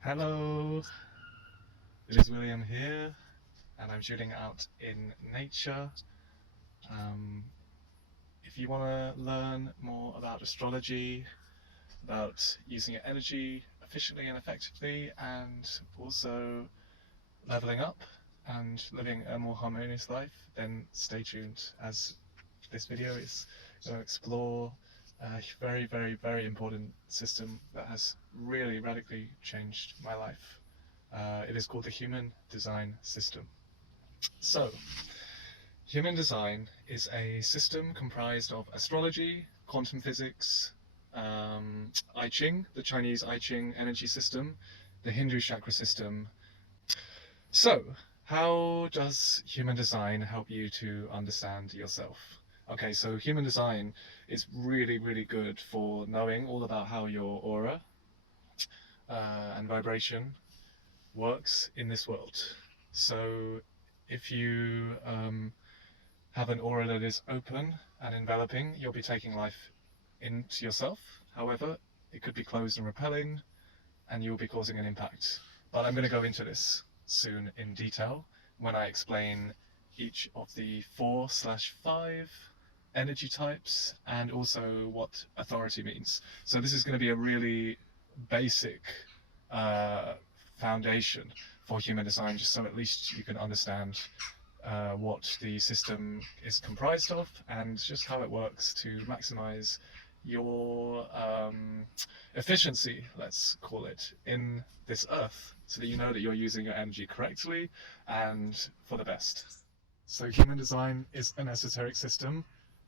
Hello, it is William here, and I'm shooting out in nature. Um, if you want to learn more about astrology, about using your energy efficiently and effectively, and also leveling up and living a more harmonious life, then stay tuned, as this video is going to explore a very, very, very important system that has really radically changed my life. It is called the Human Design System. So, human design is a system comprised of astrology, quantum physics, I Ching, the Chinese I Ching energy system, the Hindu chakra system. So, how does human design help you to understand yourself? Okay, so human design is really, really good for knowing all about how your aura and vibration works in this world. So if you have an aura that is open and enveloping, you'll be taking life into yourself. However, it could be closed and repelling, and you'll be causing an impact. But I'm going to go into this soon in detail when I explain each of the 4/5 energy types and also what authority means. So this is going to be a really basic foundation for human design, just so at least you can understand what the system is comprised of and just how it works to maximize your efficiency, let's call it, in this earth, so that you know that you're using your energy correctly and for the best. So human design is an esoteric system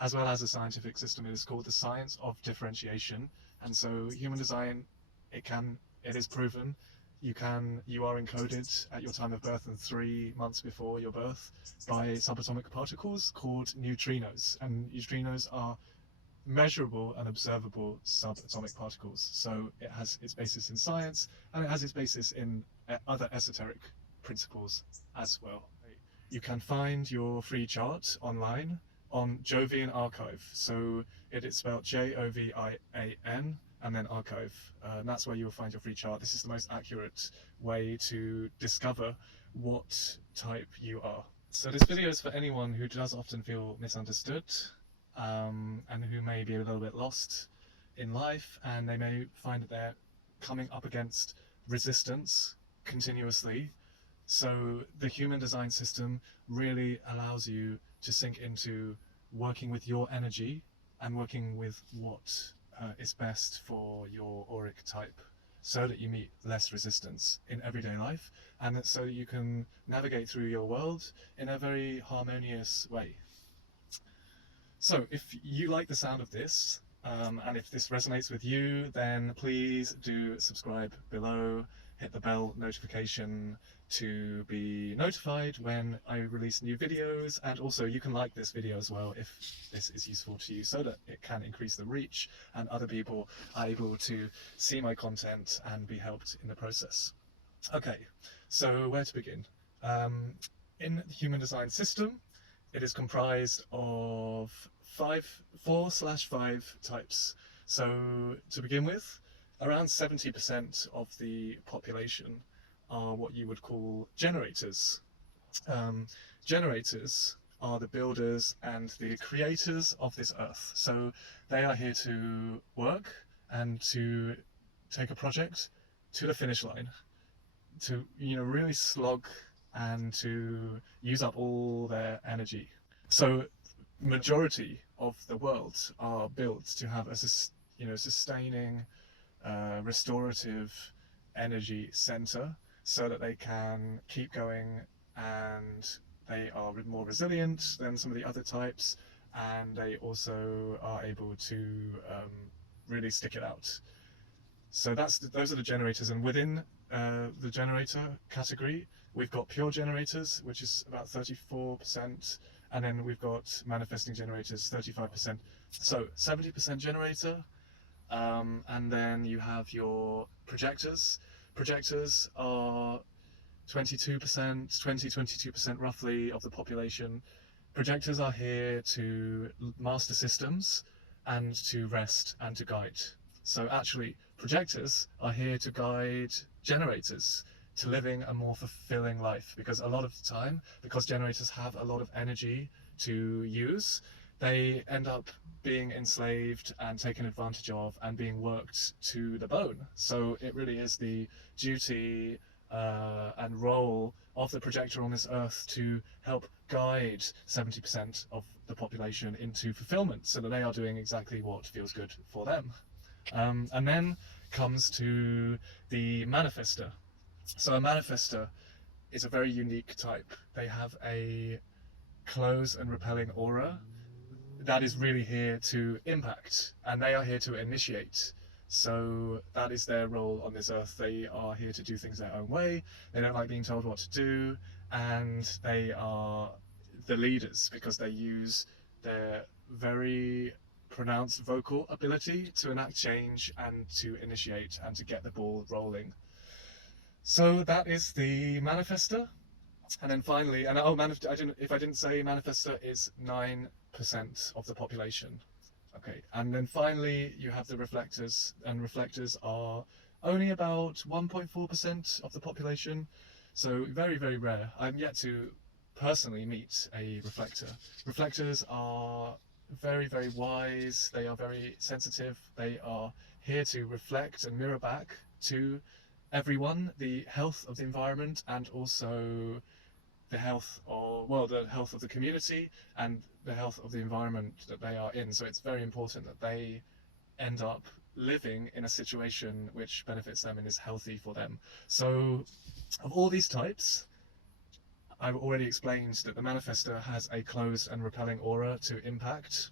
as well as a scientific system. It is called the science of differentiation. And so human design, it is proven you are encoded at your time of birth and 3 months before your birth by subatomic particles called neutrinos. And neutrinos are measurable and observable subatomic particles. So it has its basis in science, and it has its basis in other esoteric principles as well. You can find your free chart online on Jovian Archive. So it is spelled Jovian and then archive. And that's where you will find your free chart. This is the most accurate way to discover what type you are. So this video is for anyone who does often feel misunderstood, and who may be a little bit lost in life, and they may find that they're coming up against resistance continuously. So the human design system really allows you to sink into working with your energy and working with what is best for your auric type, so that you meet less resistance in everyday life, and so that you can navigate through your world in a very harmonious way. So if you like the sound of this, and if this resonates with you, then please do subscribe below, hit the bell notification to be notified when I release new videos, and also you can like this video as well if this is useful to you, so that it can increase the reach and other people are able to see my content and be helped in the process. Okay, so where to begin? In the human design system, it is comprised of 4/5 types. So to begin with, around 70% of the population are what you would call generators. Generators are the builders and the creators of this earth. So they are here to work and to take a project to the finish line, to really slog and to use up all their energy. So majority of the world are built to have a sustaining, restorative energy center, so that they can keep going, and they are more resilient than some of the other types, and they also are able to really stick it out. So those are the generators, and within the generator category, we've got pure generators, which is about 34%, and then we've got manifesting generators, 35%. So 70% generator, and then you have your projectors. Projectors are 22% roughly of the population. Projectors are here to master systems and to rest and to guide. So actually, projectors are here to guide generators to living a more fulfilling life, because a lot of the time, because generators have a lot of energy to use, they end up being enslaved and taken advantage of and being worked to the bone. So it really is the duty and role of the projector on this earth to help guide 70% of the population into fulfillment, so that they are doing exactly what feels good for them. And then comes to the manifester. So a manifester is a very unique type. They have a close and repelling aura that is really here to impact, and they are here to initiate. So that is their role on this earth. They are here to do things their own way. They don't like being told what to do, and they are the leaders because they use their very pronounced vocal ability to enact change and to initiate and to get the ball rolling. So that is the manifester. And then finally, and if I didn't say, manifester is 9% of the population. Okay, and then finally you have the reflectors, and reflectors are only about 1.4% of the population, so very, very rare. I'm yet to personally meet a reflector. Reflectors are very, very wise, they are very sensitive, they are here to reflect and mirror back to everyone the health of the environment, and also the health of the community and the health of the environment that they are in. So it's very important that they end up living in a situation which benefits them and is healthy for them. So of all these types, I've already explained that the manifester has a closed and repelling aura to impact.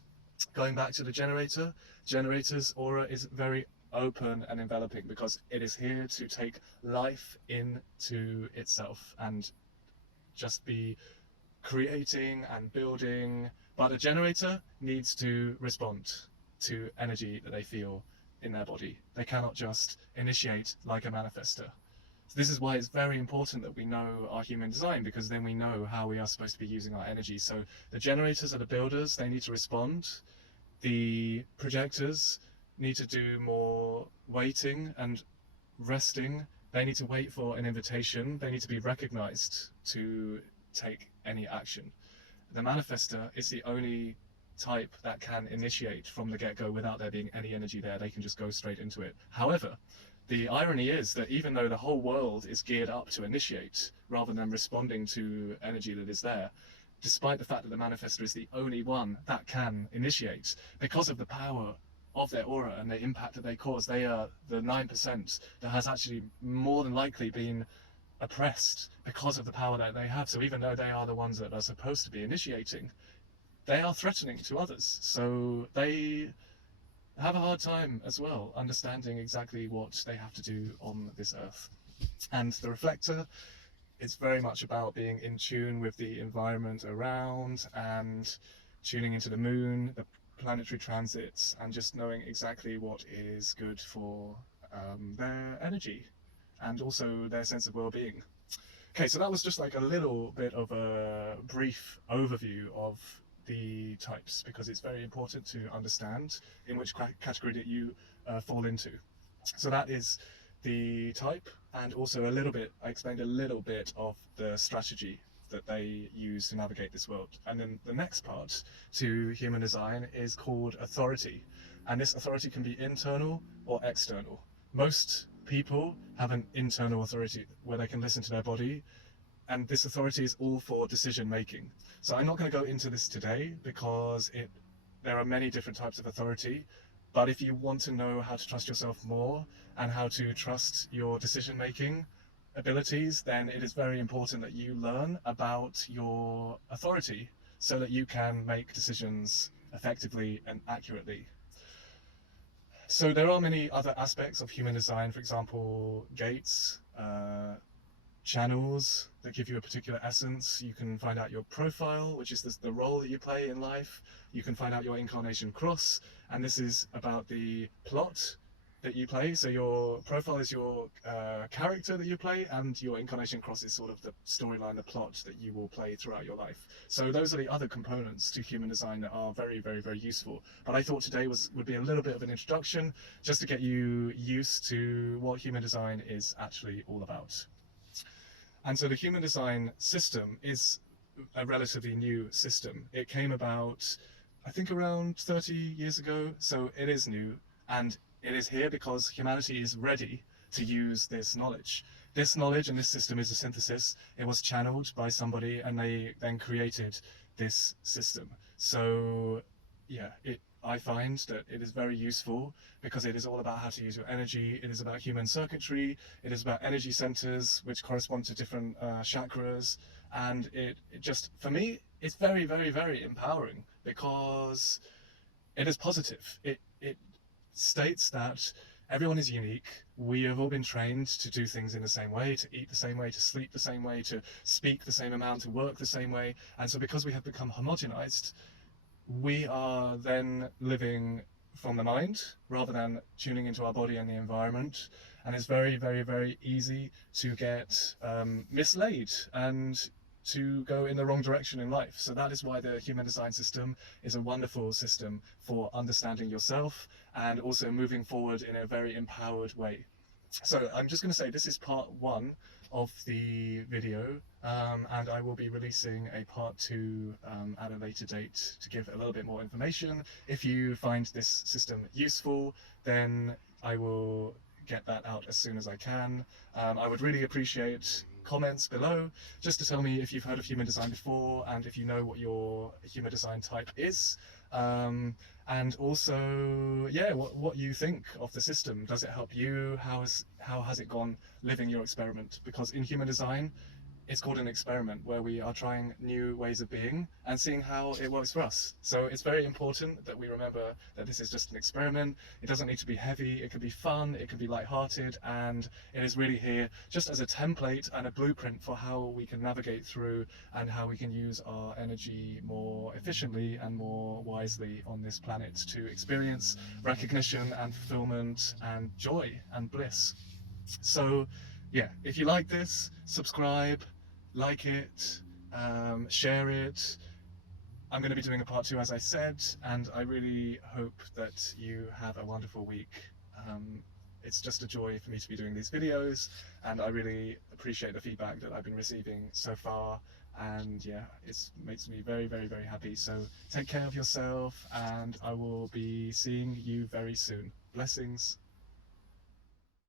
Going back to the generator, generator's aura is very open and enveloping because it is here to take life into itself and just be creating and building. But a generator needs to respond to energy that they feel in their body. They cannot just initiate like a manifester. So this is why it's very important that we know our human design, because then we know how we are supposed to be using our energy. So the generators are the builders, they need to respond. The projectors need to do more waiting and resting. They need to wait for an invitation. They need to be recognized to take any action. The manifester is the only type that can initiate from the get-go without there being any energy there. They can just go straight into it. However, the irony is that even though the whole world is geared up to initiate rather than responding to energy that is there, despite the fact that the manifester is the only one that can initiate, because of the power of their aura and the impact that they cause, they are the 9% that has actually more than likely been oppressed because of the power that they have. So even though they are the ones that are supposed to be initiating, they are threatening to others. So they have a hard time as well understanding exactly what they have to do on this earth. And the reflector, it's very much about being in tune with the environment around and tuning into the moon, the planetary transits, and just knowing exactly what is good for their energy and also their sense of well-being. Okay, so that was just like a little bit of a brief overview of the types, because it's very important to understand in which category that you fall into. So that is the type, and also I explained a little bit of the strategy that they use to navigate this world. And then the next part to human design is called authority. And this authority can be internal or external. Most people have an internal authority where they can listen to their body, and this authority is all for decision making. So I'm not going to go into this today because there are many different types of authority, but if you want to know how to trust yourself more and how to trust your decision making abilities, then it is very important that you learn about your authority so that you can make decisions effectively and accurately. So there are many other aspects of human design, for example, gates, channels that give you a particular essence. You can find out your profile, which is the role that you play in life. You can find out your incarnation cross, and this is about the plot that you play. So your profile is your character that you play, and your incarnation cross is sort of the storyline, the plot that you will play throughout your life. So those are the other components to human design that are very, very, very useful. But I thought today would be a little bit of an introduction, just to get you used to what human design is actually all about. And so the human design system is a relatively new system. It came about, I think, around 30 years ago, so it is new, and it is here because humanity is ready to use this knowledge. This knowledge and this system is a synthesis. It was channeled by somebody, and they then created this system. So yeah, I find that it is very useful because it is all about how to use your energy. It is about human circuitry. It is about energy centers, which correspond to different chakras. And it just, for me, it's very, very, very empowering because it is positive. It states that everyone is unique. We have all been trained to do things in the same way, to eat the same way, to sleep the same way, to speak the same amount, to work the same way. And so because we have become homogenized, we are then living from the mind rather than tuning into our body and the environment. And it's very, very, very easy to get mislaid and to go in the wrong direction in life. So that is why the human design system is a wonderful system for understanding yourself and also moving forward in a very empowered way. So I'm just going to say this is part 1 of the video, and I will be releasing a part 2 at a later date to give a little bit more information. If you find this system useful, then I will get that out as soon as I can. I would really appreciate comments below just to tell me if you've heard of human design before and if you know what your human design type is. And also, yeah, what you think of the system. Does it help you? How has it gone living your experiment? Because in human design, it's called an experiment where we are trying new ways of being and seeing how it works for us. So it's very important that we remember that this is just an experiment. It doesn't need to be heavy. It can be fun. It can be lighthearted, and it is really here just as a template and a blueprint for how we can navigate through and how we can use our energy more efficiently and more wisely on this planet to experience recognition and fulfillment and joy and bliss. So yeah, if you like this, subscribe, like it, share it. I'm going to be doing a part 2, as I said, and I really hope that you have a wonderful week. It's just a joy for me to be doing these videos, and I really appreciate the feedback that I've been receiving so far, and yeah, it makes me very, very, very happy. So take care of yourself, and I will be seeing you very soon. Blessings.